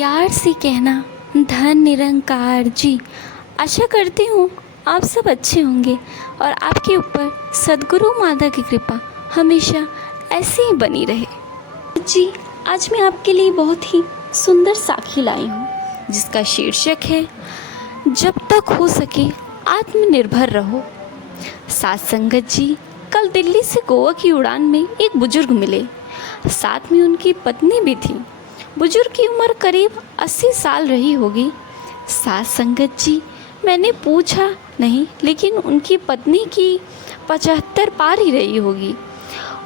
प्यार से कहना धन निरंकार जी। आशा करती हूँ आप सब अच्छे होंगे और आपके ऊपर सद्गुरु माता की कृपा हमेशा ऐसे ही बनी रहे जी। आज मैं आपके लिए बहुत ही सुंदर साखी लाई हूँ जिसका शीर्षक है जब तक हो सके आत्मनिर्भर रहो। साथ संगत जी, कल दिल्ली से गोवा की उड़ान में एक बुजुर्ग मिले, साथ में उनकी पत्नी भी थी। बुजुर्ग की उम्र करीब 80 साल रही होगी। साथ संगत जी, मैंने पूछा नहीं, लेकिन उनकी पत्नी की 75 पार ही रही होगी।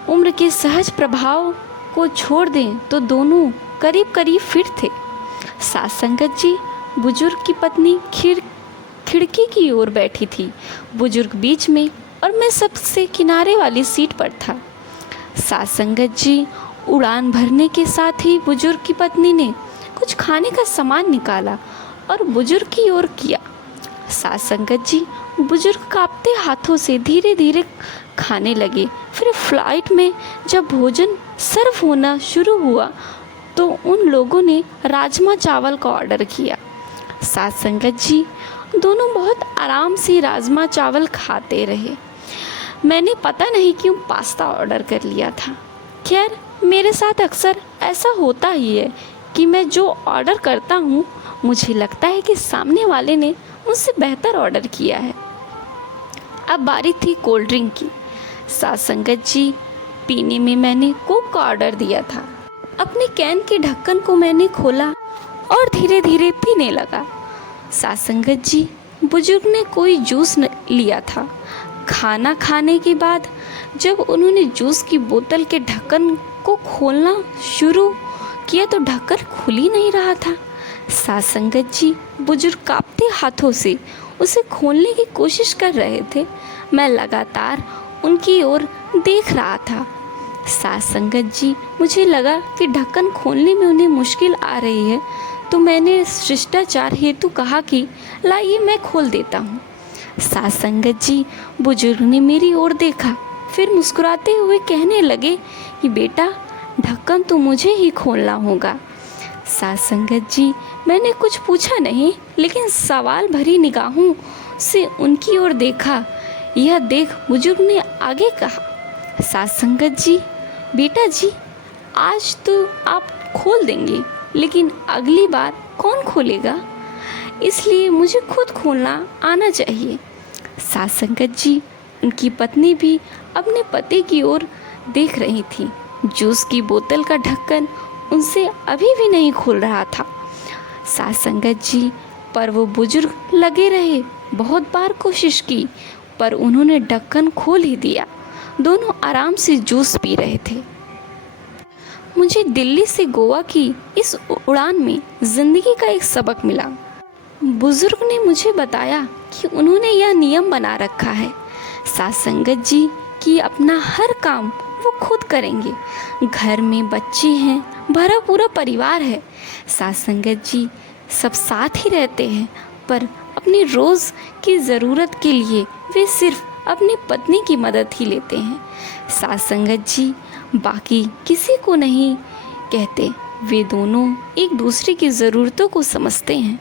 उम्र के सहज प्रभाव को छोड़ दें तो दोनों करीब करीब फिट थे। साथ संगत जी, बुजुर्ग की पत्नी खिड़की की ओर बैठी थी, बुजुर्ग बीच में और मैं सबसे किनारे वाली सीट पर था। साथ संगत जी, उड़ान भरने के साथ ही बुजुर्ग की पत्नी ने कुछ खाने का सामान निकाला और बुजुर्ग की ओर किया। साथ संगत जी, बुजुर्ग कांपते हाथों से धीरे धीरे खाने लगे। फिर फ्लाइट में जब भोजन सर्व होना शुरू हुआ तो उन लोगों ने राजमा चावल का ऑर्डर किया। साथ संगत जी, दोनों बहुत आराम से राजमा चावल खाते रहे। मैंने पता नहीं क्यों पास्ता ऑर्डर कर लिया था। खैर, मेरे साथ अक्सर ऐसा होता ही है कि मैं जो ऑर्डर करता हूँ मुझे लगता है कि सामने वाले ने मुझसे बेहतर ऑर्डर किया है। अब बारी थी कोल्ड ड्रिंक की। साथ संगत जी, पीने में मैंने कोक का ऑर्डर दिया था। अपने कैन के ढक्कन को मैंने खोला और धीरे धीरे पीने लगा। साथ संगत जी, बुजुर्ग ने कोई जूस लिया था। खाना खाने के बाद जब उन्होंने जूस की बोतल के ढक्कन को खोलना शुरू किया तो ढक्कन खुल ही नहीं रहा था। साथ संगत जी, बुजुर्ग कांपते हाथों से उसे खोलने की कोशिश कर रहे थे। मैं लगातार उनकी ओर देख रहा था। साथ संगत जी, मुझे लगा कि ढक्कन खोलने में उन्हें मुश्किल आ रही है तो मैंने शिष्टाचार हेतु कहा कि लाइए मैं खोल देता हूँ। साथ संगत जी, बुजुर्ग ने मेरी ओर देखा, फिर मुस्कुराते हुए कहने लगे कि बेटा, ढक्कन तो मुझे ही खोलना होगा। साथ संगत जी, मैंने कुछ पूछा नहीं, लेकिन सवाल भरी निगाहों से उनकी ओर देखा। यह देख बुजुर्ग ने आगे कहा, साथ संगत जी, बेटा जी, आज तो आप खोल देंगे, लेकिन अगली बार कौन खोलेगा? इसलिए मुझे खुद खोलना आना चाहिए। साथ संगत जी, उनकी पत्नी भी अपने पति की ओर देख रही थी। जूस की बोतल का ढक्कन उनसे अभी भी नहीं खुल रहा था। साथ संगत जी, पर वो बुजुर्ग लगे रहे। बहुत बार कोशिश की पर उन्होंने ढक्कन खोल ही दिया। दोनों आराम से जूस पी रहे थे। मुझे दिल्ली से गोवा की इस उड़ान में ज़िंदगी का एक सबक मिला। बुजुर्ग ने मुझे बताया कि उन्होंने यह नियम बना रखा है, साथ संगत जी, कि अपना हर काम वो खुद करेंगे। घर में बच्चे हैं, भरा पूरा परिवार है। साथ संगत जी, सब साथ ही रहते हैं, पर अपनी रोज़ की ज़रूरत के लिए वे सिर्फ अपनी पत्नी की मदद ही लेते हैं। साथ संगत जी, बाकी किसी को नहीं कहते। वे दोनों एक दूसरे की ज़रूरतों को समझते हैं।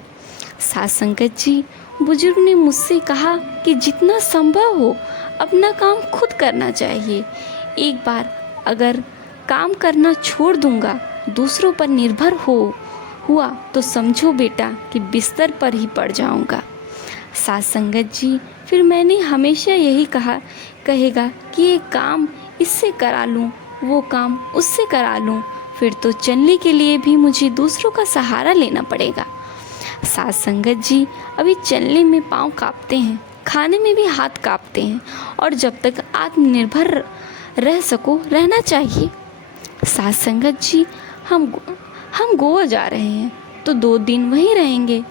साथ संगत जी, बुजुर्ग ने मुझसे कहा कि जितना संभव हो अपना काम खुद करना चाहिए। एक बार अगर काम करना छोड़ दूंगा, दूसरों पर निर्भर हुआ तो समझो बेटा कि बिस्तर पर ही पड़ जाऊंगा। साथ संगत जी, फिर मैंने हमेशा यही कहेगा कि ये काम इससे करा लूँ, वो काम उससे करा लूँ, फिर तो चलने के लिए भी मुझे दूसरों का सहारा लेना पड़ेगा। साथ संगत जी, अभी चलने में पाँव कांपते हैं, खाने में भी हाथ कांपते हैं, और जब तक आत्मनिर्भर रह सको रहना चाहिए। साथ संगत जी, हम गोवा जा रहे हैं तो 2 दिन वहीं रहेंगे।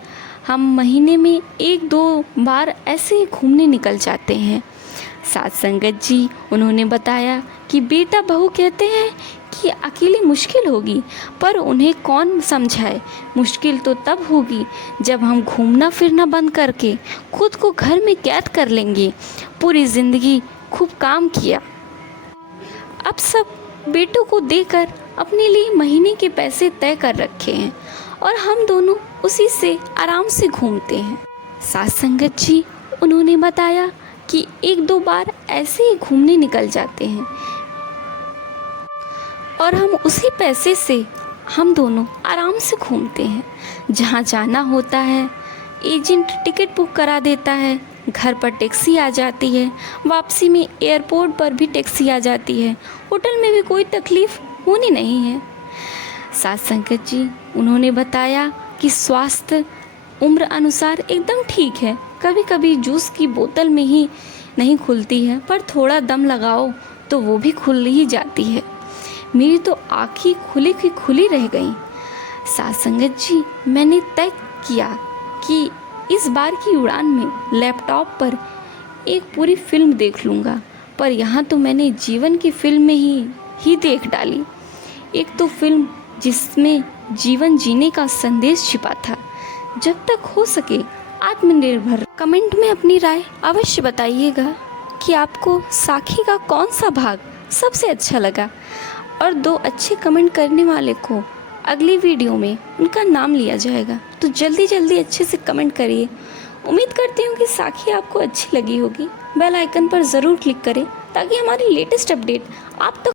हम महीने में 1-2 बार ऐसे ही घूमने निकल जाते हैं। साथ संगत जी, उन्होंने बताया कि बेटा बहू कहते हैं कि अकेली मुश्किल होगी, पर उन्हें कौन समझाए। मुश्किल तो तब होगी जब हम घूमना फिरना बंद करके खुद को घर में कैद कर लेंगे। पूरी ज़िंदगी खूब काम किया, अब सब बेटों को देकर अपने लिए महीने के पैसे तय कर रखे हैं और हम दोनों उसी से आराम से घूमते हैं। साथ संगत जी उन्होंने बताया कि एक दो बार ऐसे ही घूमने निकल जाते हैं और हम उसी पैसे से हम दोनों आराम से घूमते हैं। जहाँ जाना होता है एजेंट टिकट बुक करा देता है, घर पर टैक्सी आ जाती है, वापसी में एयरपोर्ट पर भी टैक्सी आ जाती है, होटल में भी कोई तकलीफ़ होनी नहीं है। साथ संगत जी उन्होंने बताया कि स्वास्थ्य उम्र अनुसार एकदम ठीक है। कभी कभी जूस की बोतल में ही नहीं खुलती है, पर थोड़ा दम लगाओ तो वो भी खुल ही जाती है। मेरी तो आँखें खुली की खुली रह गईं। साथ संगत जी मैंने तय किया कि इस बार की उड़ान में लैपटॉप पर एक पूरी फिल्म देख लूँगा, पर यहाँ तो मैंने जीवन की फिल्में ही देख डाली। एक तो फिल्म जिसमें जीवन जीने का संदेश छिपा था। जब तक हो सके आत्मनिर्भर। कमेंट में अपनी राय अवश्य बताइएगा कि आपको साखी का कौन सा भाग सबसे अच्छा लगा, और 2 अच्छे कमेंट करने वाले को अगली वीडियो में उनका नाम लिया जाएगा। तो जल्दी जल्दी अच्छे से कमेंट करिए। उम्मीद करती हूँ कि साखी आपको अच्छी लगी होगी। बेल आइकन पर ज़रूर क्लिक करें ताकि हमारी लेटेस्ट अपडेट आप तक